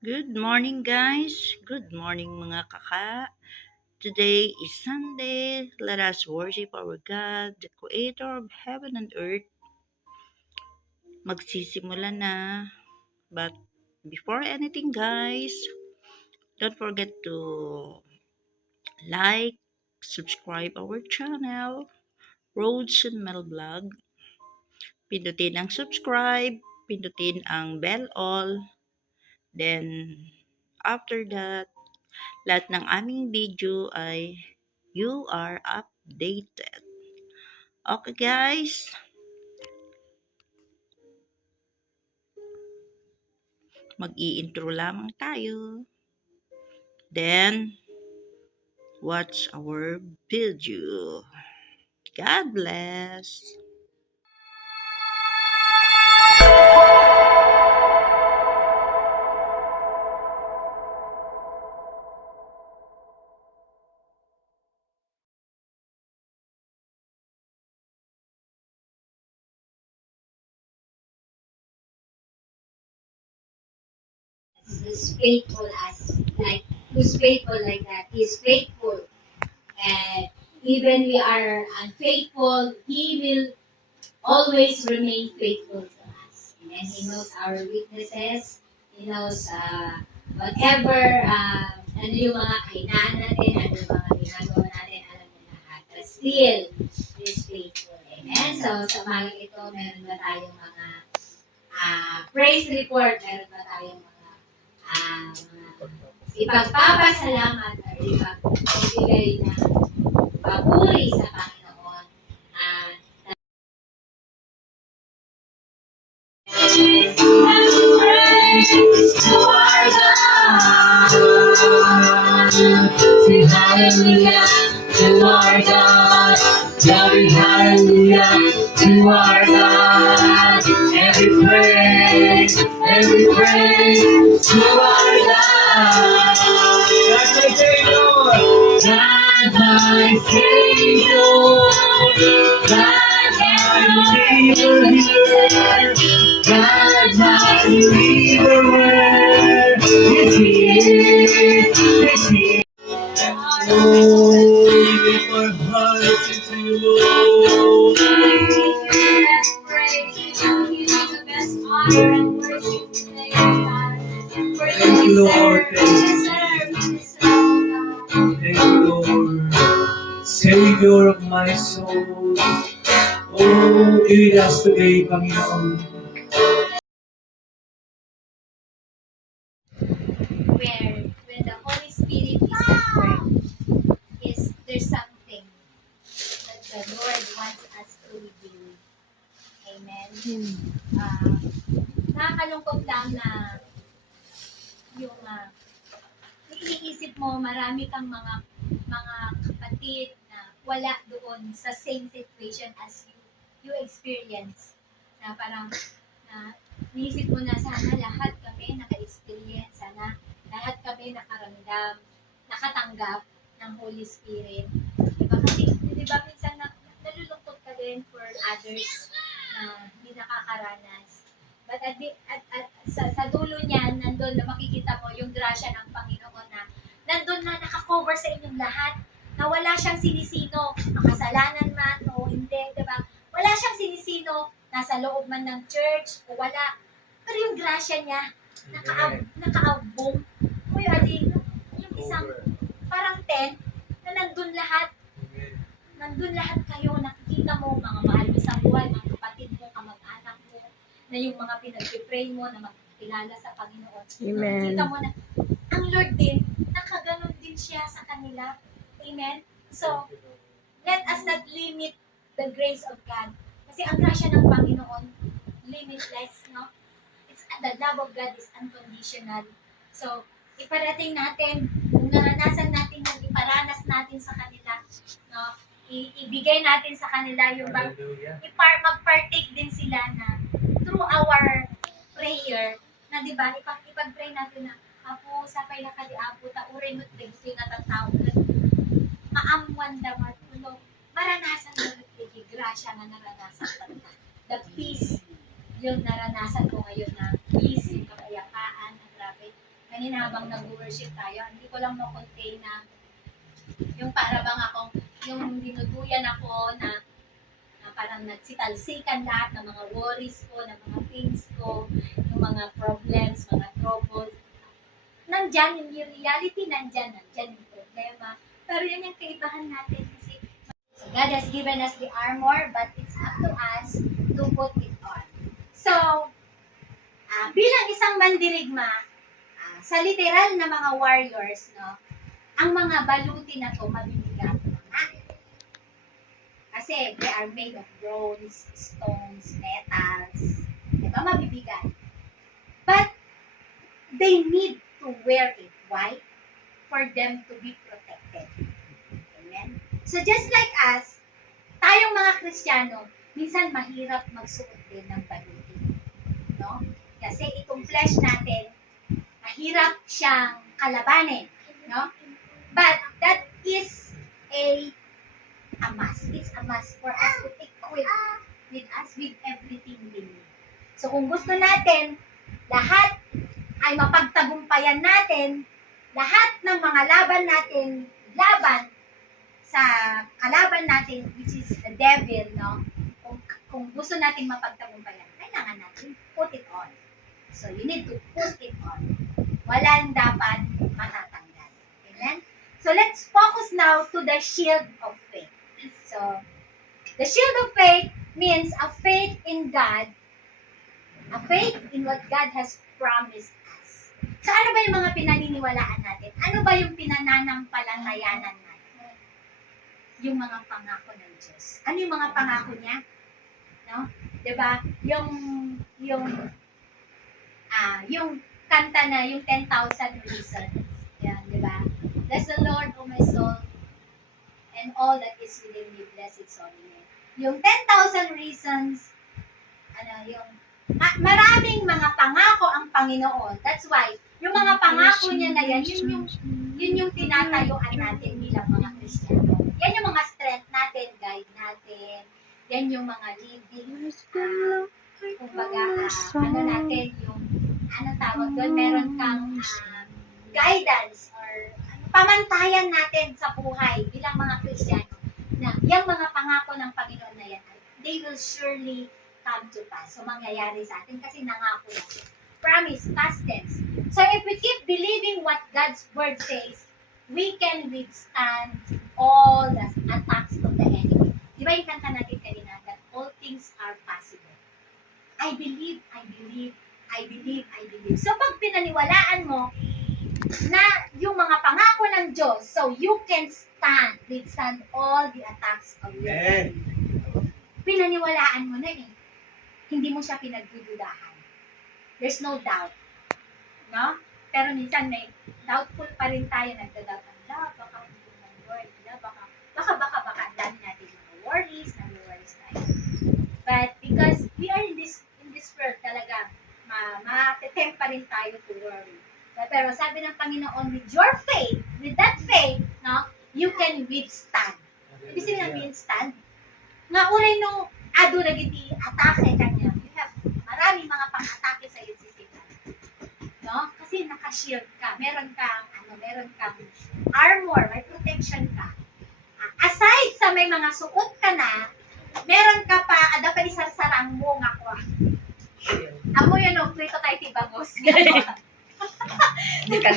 Good morning, guys. Good morning, mga kaka. Today is Sunday. Let us worship our God, the Creator of heaven and earth. Magsisimula na. But before anything, guys, don't forget to like, subscribe our channel, Roads and Mel Vlog. Pindutin ang subscribe, pindutin ang bell all. Then, after that, lahat ng aming video ay you are updated. Okay guys, mag-i-intro lamang tayo. Then, watch our video. God bless. Is faithful who's faithful like that. He's faithful. And even we are unfaithful, he will always remain faithful to us. And he knows our weaknesses. He knows whatever, ano yung mga kahinaan natin, ano yung mga ginagawa natin, alam niya lahat. But still, he's faithful. Amen? So, sa umagang ito, meron ba tayong mga praise report? Meron ba tayong mga ipagpapasalamat at ipagbigay na papuri sa Panginoon. Say hallelujah to our God. Glory hallelujah to our God. Every praise to our God. God my Savior. God my Savior. God my Redeemer. God my Deliverer. Yes, He is. Yes, He is. Oh, lift our hearts to you, Lord. Thank you, Lord. Thank you, Lord. Savior of my soul. Oh, lead us today, Panginoon. When the Holy Spirit is at work, there's something that the Lord wants us to reveal. Amen. Nakakalungkot lang na yung iniisip mo marami kang mga kapatid na wala doon sa same situation as you experience. Na parang iniisip mo na sana lahat kami naka-experience, sana lahat kami nakaramdam, nakatanggap ng Holy Spirit. Diba? Kasi, diba, minsan nalulungkot ka din for others na hindi nakakaranas. But sa dulo niyan, nandun na makikita mo yung grasya ng Panginoon na nandun na nakakover sa inyong lahat, na wala siyang sinisino, makasalanan man o hindi, diba? Wala siyang sinisino, nasa loob man ng church o wala. Pero yung grasya niya, nakaabong. Kuya Adi, yung isang parang tent na nandun lahat. Nandun lahat kayo, nakikita mo, mga mahal mo sa buhay, mga kapatid mo, kamag-anak mo, na yung mga pinag-pray mo, na magkilala sa Panginoon. Amen. Nakikita mo na, ang Lord din, nakaganon din siya sa kanila. Amen? So, let us not limit the grace of God. Kasi ang grasya ng Panginoon, limitless, no? The love of God is unconditional. So, iparating natin, kung naranasan natin yung iparanas natin sa kanila, no? Ibigay natin sa kanila yung mag-partake din sila na through our prayer, na di ba, ipag-pray natin na, Apo, sapay na ka di Apo, taurin mo't tigsi nga tatao, maamuan damat, maranasan mo iti grasya na naranasan natin. The peace yung naranasan ko ngayon na peace, yung kapayapaan, na grabe, na kanina habang nag-worship tayo, hindi ko lang ma-contain na yung para bang akong, yung dinuduyan ako na parang nagsitalsikan lahat ng mga worries ko, ng mga things ko, yung mga problems, mga troubles. Nandyan, yung reality nandyan yung problema. Pero yun yung kaibahan natin kasi so God has given us the armor, but it's up to us to put it on. So, bilang isang mandirigma, sa literal na mga warriors, no, ang mga baluti na to mabibigat. Kasi they are made of bronze, stones, metals. Diba? Mabibigat. But they need to wear it. Why? For them to be protected. Amen? So just like us, tayong mga Kristiyano, minsan mahirap magsuot din ng baluti. No? Kasi itong flesh natin, mahirap siyang kalabanin. No? But that is a must. It's a must for us to equip with us with everything we need. So kung gusto natin, lahat ay mapagtagumpayan natin, lahat ng mga laban natin, laban sa kalaban natin, which is the devil, no? Kung gusto natin mapagtagumpayan, kailangan natin put it on. So you need to put it on. Walang dapat matatanggal. Amen? So let's focus now to the shield of faith. So, the shield of faith means a faith in God, a faith in what God has promised us. So, ano ba yung mga pinaniniwalaan natin? Ano ba yung pinananampalatayanan natin? Yung mga pangako ng Diyos. Ano yung mga pangako niya? No? Diba? Yung kanta na, yung 10,000 reasons. Yan, diba? Bless the Lord, O my soul, and all that is within me, bless its holy name. Yung 10,000 reasons, maraming mga pangako ang Panginoon. That's why, yung mga pangako niya na yan, yun yung tinatayuan natin bilang mga Kristiyano. Yan yung mga strength natin, guide natin, yan yung mga living, kumbaga, tawag doon, meron kang guidance or pamantayan natin sa buhay bilang mga Kristiyano na yung mga pangako ng Panginoon na yan, they will surely come to pass. So, mangyayari sa atin kasi nangako natin. Promise, past tense. So, if we keep believing what God's word says, we can withstand all the attacks of the enemy. Di ba yung kanta natin kanina, that all things are possible. I believe, I believe, I believe, I believe. So, pag pinaniwalaan mo na yung mga pangako ng Diyos, so you can withstand all the attacks of your enemy. Pinaniwalaan mo na eh. Hindi mo siya pinagdududahan. There's no doubt. No? Pero minsan may doubtful pa rin tayo, nagda-doubt. Baka hindi ng Lord. Baka, dami natin mga worries tayo. But because we are in this world talaga, ma-tempt pa rin tayo to worry. Pero sabi ng Panginoon, with your faith, with that faith, no, you can withstand. Ibig sabihin ng withstand, nga unay nung ado na giti atake kanya, you have maraming mga pang-atake sa iyo sisipan. No? Kasi naka-shield ka, meron kang armor, may protection ka. Aside sa may mga suot ka na, meron ka pa, ada pa isarsarang mo nga ko. Amo yun, no, plito tayo tibagos. Hindi ka